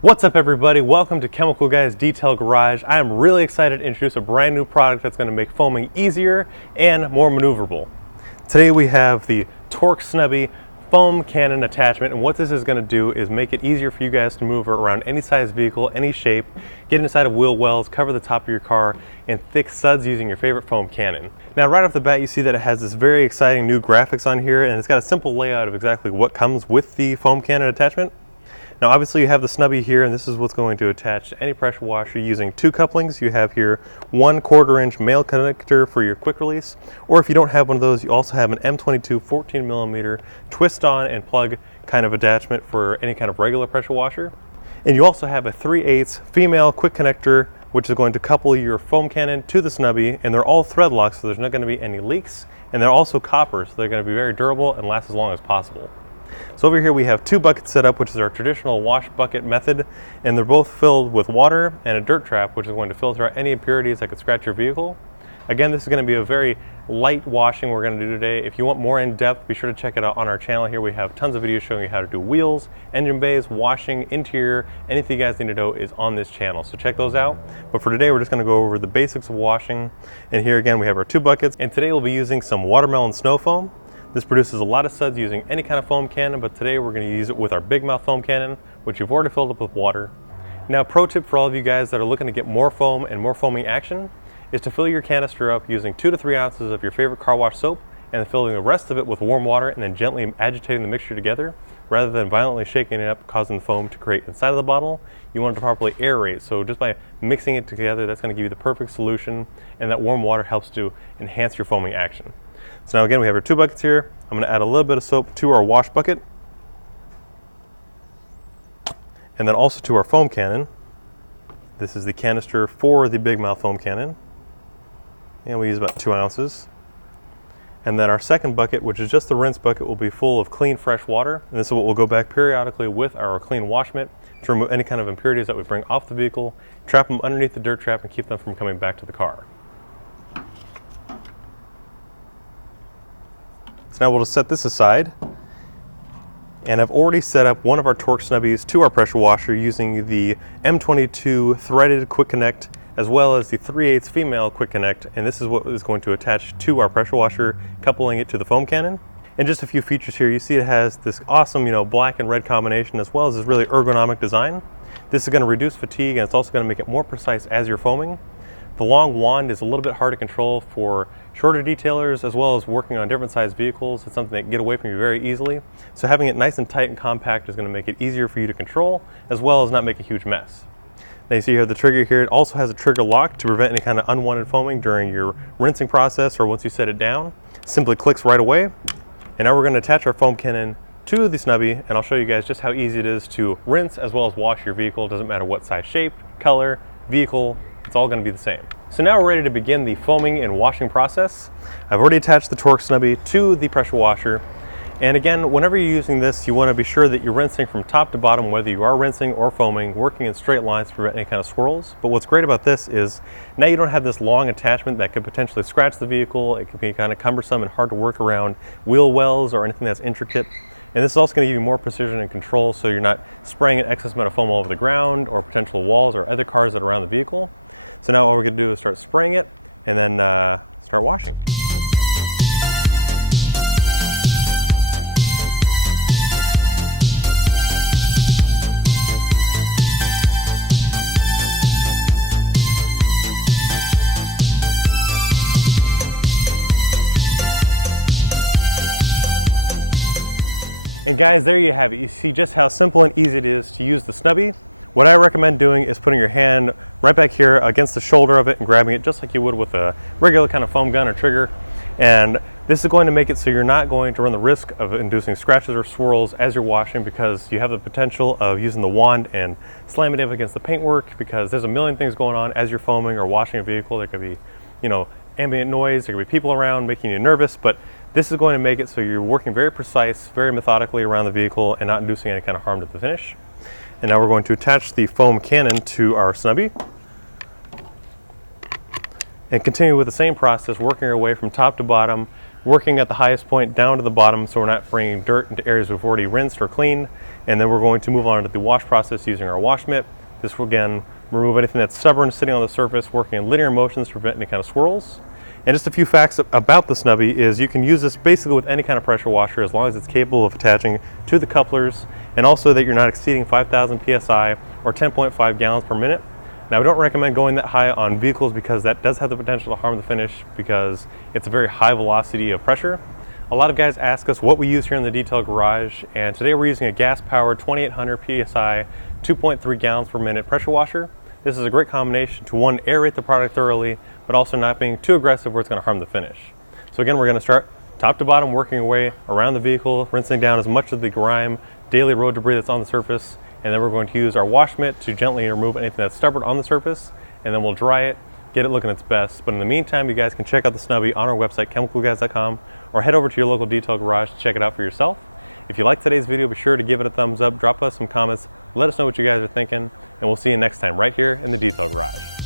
What's up everybody, welcome to Chemical Guys Detail Garage. I am really excited to introduce a brand new product that's going to make foaming easier and more maneuverable. Today we have the Torx Snubby foam cannon attachment, and what this is going to do is make it easier for you guys to maneuver around any size vehicle, any shape, get inside of wheel wells, cover the top of your car in thick suds using your favorite foam cannon. Now right off the bat you see that it has this very exciting new graphics on here, and it's got a simple layout of exactly what comes with the foam cannon attachment. Now obviously you have the snubby here, and this is what's going to attach to any pressure washer using two couplings. You have here 1/4 inch male connector for your quick release, or if you don't have one of those, you also have an M22 14mm twist on and plug kind of attachment for any kind of regular pressure washer. And you also have a 3/8 female quick connector, which is going to couple your foam cannon to the snubby, and they're all thread locked, so there's not going to be any leaks, and they're also copper, so they're going to be very durable and last as long as possible. So over here we have two buckets set up, which is our traditional wash bucket method, and they're both filled with water and a dirt trap, which is going to filter out any impurities that could scratch your vehicle. Again, this is going to be a very light washing we're going to do today. If you want more in depth, be sure to check it out on our channel here. We have tons of videos showing you how to do wheels, engine bays, washing, interior, anything you guys need to know is on this channel. So check those out. But for today, we're just going to go over the basics of washing. And here again, we have our two buckets, and today we'll be using some watermelon snow foam. This produces a lot of suds using any kind of foam cannon, but today we're going to use it with our big mouth foam cannon, which you've already filled up with water. Now, pro tip for all of you guys that are looking to get more foam and more foaming action is to fill your canister up using 2 to 3 ounces of your favorite car wash soap, and then filling the rest of it with warm water and then gently agitating the mixture together rather than violently shaking it up, causing the foam to create inside of the bottle. You want it to properly aerate, so just by mixing it together, that's going to give you the perfect solution, and that warm water helps to enhance your foaming action. So now again, we have our two buckets here. I'm going to add a little bit of soap to our wash bucket, and then also to our foam cannon. This is the canister for the big mouth foam cannon, and we use about 2 ounces. And then our second bucket, which is just the rinse bucket, will be full of clean fresh water, and this is what we'll go back periodically with our clean wash mitt to remove any kind of impurities that we bring off the vehicle, trap them underneath the dirt trap, and keep them from coming back to the car. So now we'll just set this aside, and I've already set up one of our Torx snubbies to our pressure washer using the M22 threaded quick connect as well as the 3/8 female quick connect, and this is what is going to attach to our pressure washer, coupling it to the foam cannon. And just a few features here, you see it has this awesome black and red combination as well as this really ergonomic design. This is going to reduce fatigue, and it's also going to make it more precise as you're foaming. The long wand is a little bit hard to control for shorter detailers as well as working on different size vehicles. It's something that can get away from you very easily. So having it nice and tight and compact is going to make it easier for you to control as well as not make a huge mess. Now you see here the trigger here. It also has a trigger lock to prevent any kind of unwanted foaming during your rinsing process or once you set it down. It simply clicks right away. And now we're going to attach our foam cannon to the snubby, and I'll show you guys just how easy it is to rinse as well as wash your vehicle. It doesn't matter what size, shape, color, vehicle, it's all going to be the same. So now we're ready to begin the foaming and washing process. I've already attached the Torx snubby to the pressure washer. And again, whenever you're using this, you want to be sure that you're rinsing from top to bottom, whether you are rinsing or foaming, working in straight lines to prevent any kind of swirls. But what's great about this is now you don't have this long attachment that could potentially scratch the vehicle. It can be kind of cumbersome and hard to work around wheel wells or anything that's intricate. And this is also going to give you more precision and control, so you're not spraying an excess amount of foam all over the ground or potential walls or other cars that are around the vehicle. So now all we're going to do is start spraying it and then start washing. And guys, there you have it. You see just how simple and easy it is to use the snubby. What I recommend doing is putting your hand right back here against the shoulder of it and grabbing it just like you would with a regular kind of foam gun or trigger. And this is going to make it so you're not going to run the risk of inducing scratches or swirls as you're washing, because you have the potential of using the wand and slamming it up against the paintwork, because there's a million things going on as you're foaming or washing a vehicle. There could be, ambient noise, there could be people around making you nervous, but this is going to make it so you're working very precise, very methodically around the vehicle and not inducing any kind of harm to the finish. And now we're going to attach the foam cannon to our snubby and continue with the same process, working our way from top to bottom, working at the highest point down to the bottom so we're not bringing dirt into areas we've already rinsed or cleaned. And then we're going to move on to the wash process using our wash mitt. This will again remove anything that's stubborn sitting on the surface, working in linear motions to prevent any kind of swirls. And just a few facts about the Snubby is you can use this basically with any kind of pressure washer as long as it's capable of attaching to the couplers, and also that you're not exceeding 5,000 psi or 10.5 gallons per minute. Now, we don't recommend going that high on vehicles because that does have the potential to harm the finish because it's a very high velocity of pressure. A lot of guys ask us what we use here in the Detail Garage, and today we're using a gas-powered 2800 psi, 2.3 gallons per minute pressure washer. This is a great combination to, one, aerate the product thoroughly, but also not being too aggressive where it's going to harm the finish. So again, we're going to start top to bottom, working our way around the vehicle, rinsing down as much of the grime, daily road debris that's on the surface, and then we're going to use our wash mitt to gently remove anything that's stubborn on the surface, and then we'll dry it, get it looking its best. But in the meantime, you guys can check out the Snubby on our website, chemicalguys.com, or head over to your local Detail Garage to check it out for yourself. If you liked today's video, be sure to give it a thumbs up, drop us some comments, let us know what you guys are thinking, and we'll see you next time right here in the Detail Garage.